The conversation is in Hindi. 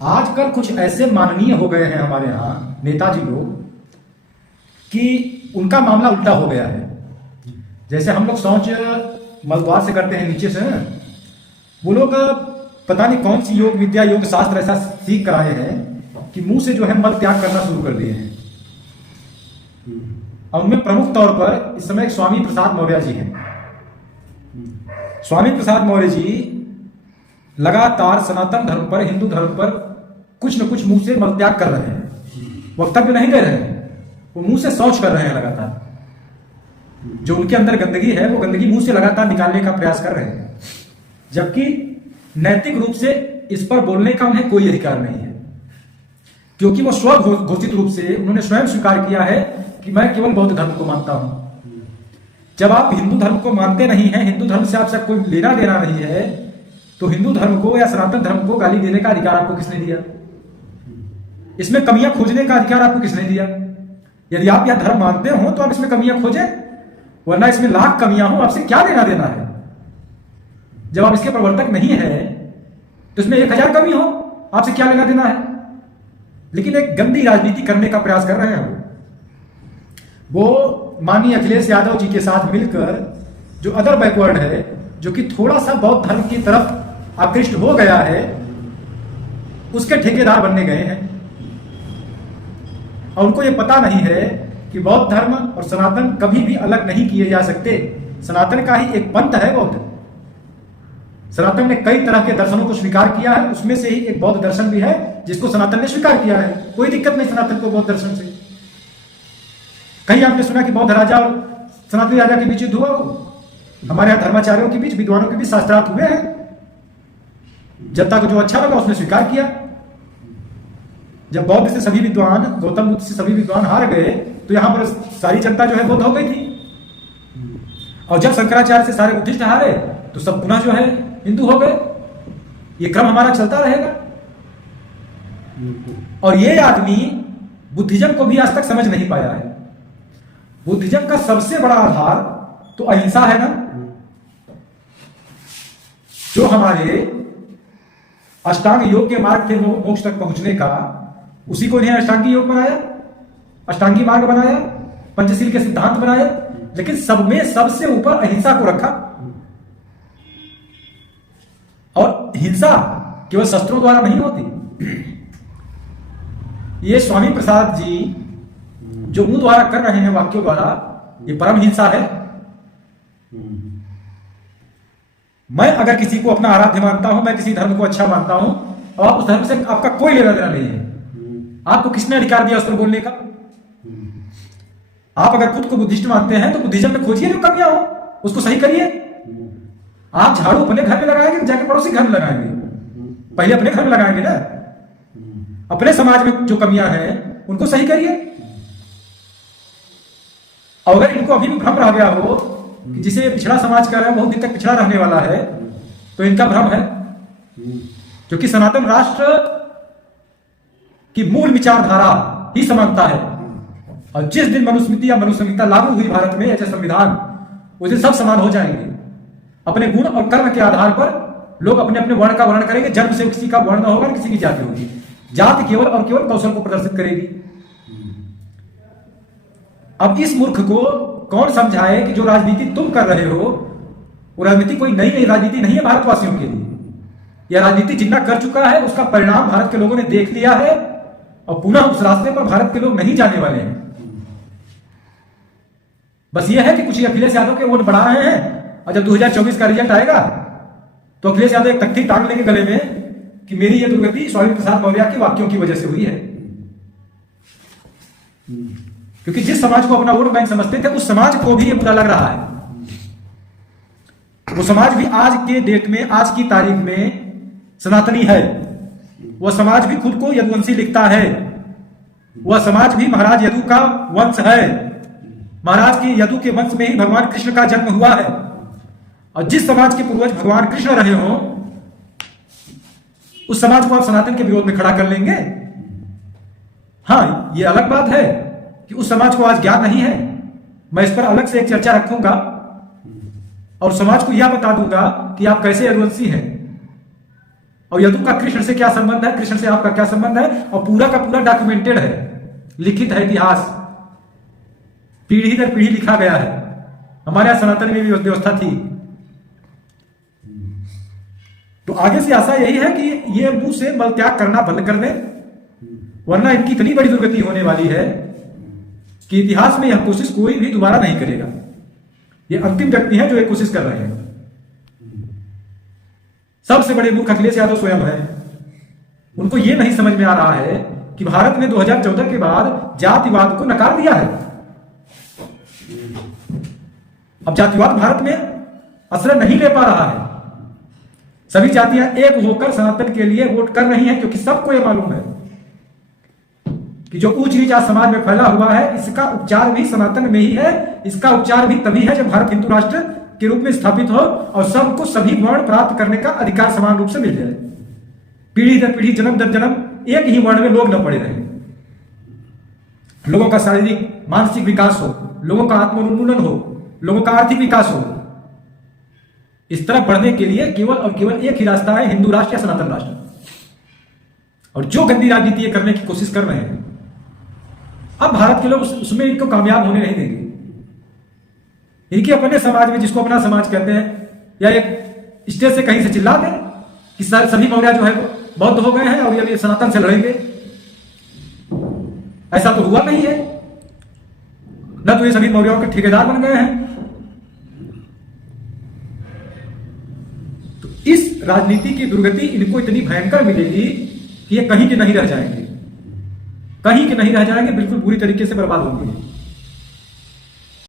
आजकल कुछ ऐसे माननीय हो गए हैं हमारे यहाँ नेताजी लोग कि उनका मामला उल्टा हो गया है। जैसे हम लोग शौच मलद्वार से करते हैं नीचे से, वो लोग पता नहीं कौन सी योग विद्या योग शास्त्र ऐसा सीख कर आए हैं कि मुंह से जो है मल त्याग करना शुरू कर दिए हैं। और उनमें प्रमुख तौर पर इस समय स्वामी प्रसाद मौर्य जी हैं। स्वामी प्रसाद मौर्य जी लगातार सनातन धर्म पर, हिंदू धर्म पर कुछ न कुछ मुंह से मल त्याग कर रहे हैं। वक्तव्य नहीं दे रहे हैं, वो मुंह से शौच कर रहे हैं लगातार। जो उनके अंदर गंदगी है वो गंदगी मुंह से लगातार निकालने का प्रयास कर रहे हैं, जबकि नैतिक रूप से इस पर बोलने का उन्हें कोई अधिकार नहीं है, क्योंकि वो स्व घोषित रूप से उन्होंने स्वयं स्वीकार किया है कि मैं केवल बौद्ध धर्म को मानता हूं। जब आप हिंदू धर्म को मानते नहीं हैं, हिंदू धर्म से आपसे कोई लेना देना नहीं है, तो हिंदू धर्म को या सनातन धर्म को गाली देने का अधिकार आपको किसने दिया? इसमें कमियां खोजने का अधिकार आपको किसने दिया? यदि आप यह धर्म मानते हो तो आप इसमें कमियां खोजें, वरना इसमें लाख कमियां हो, आपसे क्या लेना देना है? जब आप इसके प्रवर्तक नहीं है तो इसमें 1000 कमी हो, आपसे क्या लेना देना है? लेकिन एक गंदी राजनीति करने का प्रयास कर रहे हैं वो माननीय अखिलेश यादव जी के साथ मिलकर, जो अदर बैकवर्ड है, जो कि थोड़ा सा बौद्ध धर्म की तरफ आकृष्ट हो गया है, उसके ठेकेदार बनने गए हैं। और उनको ये पता नहीं है कि बौद्ध धर्म और सनातन कभी भी अलग नहीं किए जा सकते। सनातन का ही एक पंथ है बौद्ध। सनातन ने कई तरह के दर्शनों को स्वीकार किया है, उसमें से ही एक बौद्ध दर्शन भी है जिसको सनातन ने स्वीकार किया है। कोई दिक्कत नहीं सनातन को बौद्ध दर्शन से। कहीं आपने सुना कि बौद्ध राजा और सनातनी राजा के बीच युद्ध हुआ? हमारे यहाँ धर्माचार्यों के बीच, विद्वानों के बीच शास्त्रार्थ हुए हैं। जनता को जो अच्छा लगा उसने स्वीकार किया। जब बौद्ध से सभी विद्वान, गौतम बुद्ध से सभी विद्वान हार गए तो यहां पर सारी जनता जो है बौद्ध हो गई थी। और जब शंकराचार्य से सारे बुद्धिस्ट हारे तो सब पुनः जो है हिंदू हो गए। ये क्रम हमारा चलता रहेगा। और ये आदमी बुद्धिज्म को भी आज तक समझ नहीं पाया है। बुद्धिज्म का सबसे बड़ा आधार तो अहिंसा है ना, जो हमारे अष्टांग योग के मार्ग थे मोक्ष तक पहुंचने का, उसी को इन्हें अष्टांगी योग बनाया, अष्टांगी मार्ग बनाया, पंचशील के सिद्धांत बनाए, लेकिन सब में सबसे ऊपर अहिंसा को रखा। और हिंसा केवल शस्त्रों द्वारा नहीं होती। ये स्वामी प्रसाद जी जो मुंह द्वारा कर रहे हैं वाक्यों द्वारा, ये परम हिंसा है। मैं अगर किसी को अपना आराध्य मानता हूं, मैं किसी धर्म को अच्छा मानता हूं, और आप उस धर्म से आपका कोई लेना देना नहीं है, आपको किसने अधिकार दिया उस पर बोलने का? आप अगर खुद को बुद्धिस्ट मानते हैं तो बुद्धिज्म में खोजिए जो कमियां हो, उसको सही करिए। आप झाड़ू अपने घर में लगाएंगे, जाके पड़ोसी घर में लगाएंगे? पहले अपने घर में लगाएंगे ना। अपने समाज में जो कमियां हैं उनको सही करिए। और अगर इनको अभी भी भ्रम रह गया हो कि जिसे पिछड़ा समाज कर रहा है बहुत दिन तक पिछड़ा रहने वाला है, तो इनका भ्रम है। क्योंकि सनातन राष्ट्र की मूल विचारधारा ही समानता है। और जिस दिन मनुस्मृति या मनुसंहिता लागू हुई भारत में, ऐसे संविधान, उस दिन सब समान हो जाएंगे। अपने गुण और कर्म के आधार पर लोग अपने अपने वर्ण का वर्णन करेंगे। जन्म से किसी का वर्ण होगा, किसी की जाति होगी। जाति केवल और केवल कौशल को प्रदर्शित करेगी। अब इस मूर्ख को कौन समझाए कि जो राजनीति तुम कर रहे हो वो राजनीति कोई नई राजनीति नहीं है भारतवासियों के लिए। यह राजनीति जितना कर चुका है उसका परिणाम भारत के लोगों ने देख लिया है, और पुनः उस रास्ते पर भारत के लोग नहीं जाने वाले हैं। बस यह है कि कुछ अखिलेश यादव के वोट बढ़ा रहे हैं, और जब 2024 का रिजल्ट आएगा तो अखिलेश यादव एक तख्ती टांग लेंगे गले में कि मेरी यह दुर्गति स्वामी प्रसाद मौर्य के वाक्यों की वजह से हुई है। क्योंकि जिस समाज को अपना वोट बैंक समझते थे, उस समाज को भी ये बुरा लग रहा है। वो समाज भी आज के डेट में, आज की तारीख में सनातनी है। वह समाज भी खुद को यदुवंशी लिखता है। वह समाज भी महाराज यदु का वंश है। महाराज के यदु के वंश में ही भगवान कृष्ण का जन्म हुआ है। और जिस समाज के पूर्वज भगवान कृष्ण रहे हों, उस समाज को आप सनातन के विरोध में खड़ा कर लेंगे? हाँ, ये अलग बात है कि उस समाज को आज ज्ञान नहीं है। मैं इस पर अलग से एक चर्चा रखूंगा और समाज को यह बता दूंगा कि आप कैसे यदुवंशी हैं। और यदु का कृष्ण से क्या संबंध है, कृष्ण से आपका क्या संबंध है, और पूरा का पूरा डॉक्यूमेंटेड है, लिखित है इतिहास, पीढ़ी दर पीढ़ी लिखा गया है। हमारे यहां सनातन में भी व्यवस्था थी। तो आगे से आशा यही है कि ये मुंह से मल त्याग करना बंद कर दें, वरना इनकी इतनी बड़ी दुर्गति होने वाली है कि इतिहास में यह कोशिश कोई भी दोबारा नहीं करेगा। ये अंतिम व्यक्ति है जो एक कोशिश कर रहे हैं। सबसे बड़े मूर्ख अखिलेश यादव स्वयं है। उनको यह नहीं समझ में आ रहा है कि भारत ने 2014 के बाद जातिवाद को नकार दिया है। अब जातिवाद भारत में असर नहीं ले पा रहा है। सभी जातियां एक होकर सनातन के लिए वोट कर रही हैं, क्योंकि सबको यह मालूम है कि जो ऊंच नीच आज समाज में फैला हुआ है, इसका उपचार भी सनातन में ही है। इसका उपचार भी तभी है जब भारत हिंदू राष्ट्र के रूप में स्थापित हो और सबको सभी वर्ण प्राप्त करने का अधिकार समान रूप से मिल जाए। पीढ़ी दर पीढ़ी, जन्म दर जन्म एक ही वर्ण में लोग न पड़े रहे। लोगों का शारीरिक मानसिक विकास हो, लोगों का आत्मोन्नयन हो, लोगों का आर्थिक विकास हो। इस तरफ बढ़ने के लिए केवल और केवल एक ही रास्ता है, हिंदू राष्ट्र या सनातन राष्ट्र। और जो गंदी राजनीति ये करने की कोशिश कर रहे हैं, अब भारत के लोग उसमें इनको कामयाब होने नहीं देंगे। इनके अपने समाज में, जिसको अपना समाज कहते हैं, या एक स्टेज से कहीं से चिल्ला दें कि सभी मौर्य जो है बौद्ध हो गए हैं और ये सनातन से लड़ेंगे। ऐसा तो हुआ नहीं है, न तो ये सभी मौर्यों के ठेकेदार बन गए हैं। तो इस राजनीति की दुर्गति इनको इतनी भयंकर मिलेगी कि ये कहीं के नहीं रह जाएंगे, कहीं के नहीं रह जाएंगे, बिल्कुल बुरी तरीके से बर्बाद होंगे।